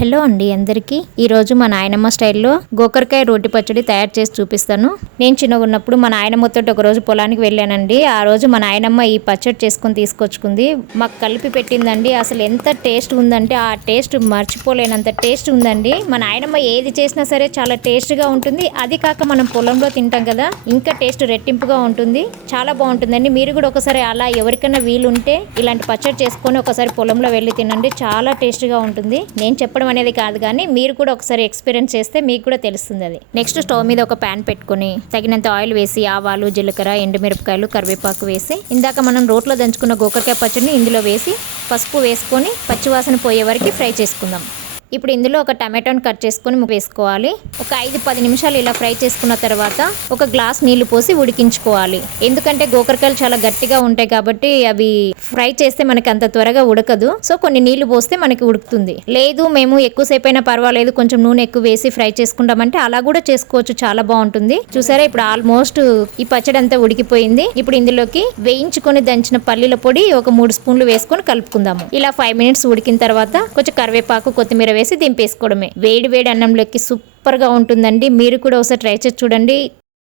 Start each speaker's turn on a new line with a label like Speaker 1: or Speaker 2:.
Speaker 1: Hello అండి అందరికీ. ఈరోజు మా నాయనమ్మ స్టైల్లో గోకరకాయ రోటి పచ్చడి తయారు చేసి చూపిస్తాను. నేను చిన్నగా ఉన్నప్పుడు మా నాయనమ్మతో ఒక రోజు పొలానికి వెళ్ళానండి. ఆ రోజు మా నాయనమ్మ ఈ పచ్చడి చేసుకొని తీసుకొచ్చుకుంది. మాకు కలిపి పెట్టిందండి. అసలు ఎంత టేస్ట్ ఉందంటే ఆ టేస్ట్ మర్చిపోలేనంత టేస్ట్ ఉందండి. మా నాయనమ్మ ఏది చేసినా సరే చాలా టేస్ట్గా ఉంటుంది. అది కాక మనం పొలంలో తింటాం కదా ఇంకా టేస్ట్ రెట్టింపుగా ఉంటుంది. చాలా బాగుంటుందండి. మీరు కూడా ఒకసారి అలా ఎవరికైనా వీలుంటే ఇలాంటి పచ్చడి చేసుకొని ఒకసారి పొలంలో వెళ్ళి తినండి. చాలా టేస్ట్గా ఉంటుంది. నేను చెప్పడం అనేది కాదు కానీ మీరు కూడా ఒకసారి ఎక్స్పీరియన్స్ చేస్తే మీకు కూడా తెలుస్తుంది అది. నెక్స్ట్ స్టవ్ మీద ఒక ప్యాన్ పెట్టుకొని తగినంత ఆయిల్ వేసి ఆవాలు జీలకర్ర ఎండుమిరపకాయలు కరివేపాకు వేసి ఇందాక మనం రోట్లో దంచుకున్న గోకరకాయ పచ్చడిని ఇందులో వేసి పసుపు వేసుకొని పచ్చివాసన పోయే వరకు ఫ్రై చేసుకుందాం. ఇప్పుడు ఇందులో ఒక టమాటోని కట్ చేసుకొని వేసుకోవాలి. ఒక ఐదు పది నిమిషాలు ఇలా ఫ్రై చేసుకున్న తర్వాత ఒక గ్లాస్ నీళ్ళు పోసి ఉడికించుకోవాలి. ఎందుకంటే గోకరకాయలు చాలా గట్టిగా ఉంటాయి కాబట్టి అవి ఫ్రై చేస్తే మనకి అంత త్వరగా ఉడకదు. సో కొన్ని నీళ్ళు పోస్తే మనకి ఉడుకుతుంది. లేదు మేము ఎక్కువసేపు అయినా పర్వాలేదు కొంచెం నూనె ఎక్కువ వేసి ఫ్రై చేసుకుంటామంటే అలా కూడా చేసుకోవచ్చు. చాలా బాగుంటుంది. చూసారా ఇప్పుడు ఆల్మోస్ట్ ఈ పచ్చడి అంతా ఉడికిపోయింది. ఇప్పుడు ఇందులోకి వేయించుకొని దంచిన పల్లీల పొడి ఒక మూడు స్పూన్లు వేసుకొని కలుపుకుందాము. ఇలా ఫైవ్ మినిట్స్ ఉడికిన తర్వాత కొంచెం కరివేపాకు కొత్తిమీర వేసి దింపేసుకోవడమే. వేడి వేడి అన్నంలోకి సూపర్గా ఉంటుందండి. మీరు కూడా ఒకసారి ట్రై చేసి చూడండి.